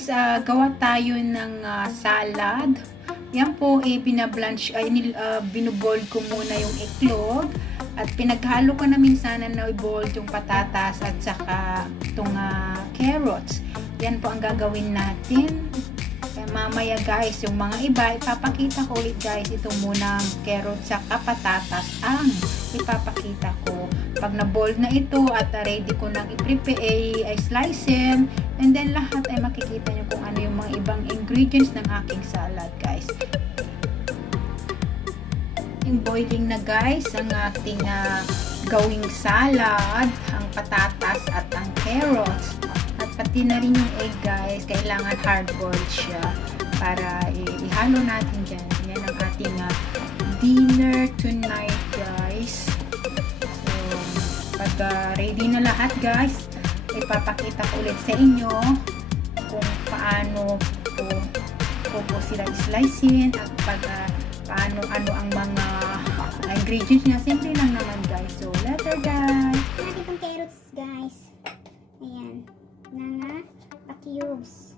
guys, gawa tayo ng salad. Yan po, binubold ko muna yung iklog at pinaghalo ko na minsanan na i-bold yung patatas at saka itong carrots. Yan po ang gagawin natin. Kaya mamaya guys, yung mga iba, ipapakita ko ulit guys. Ito muna carrots saka patatas ang ipapakita ko. Pag na-bold na ito at ready ko nang i-prepare, ay slice and then lahat ay makikita nyo kung ano yung mga ibang ingredients ng aking salad guys. Yung boiling na guys, ang ating gawing salad, ang patatas at ang carrots. At pati na rin yung egg guys, kailangan hard-boiled siya para ihalo natin dyan. Yan ang ating dinner tonight guys. Pag ready na lahat guys, ipapakita ko ulit sa inyo kung paano po sila slicein at paano ang mga ingredients niya. Simple lang naman guys. So, later guys. Natin itong carrots guys. Ayan. Na pa-cubes.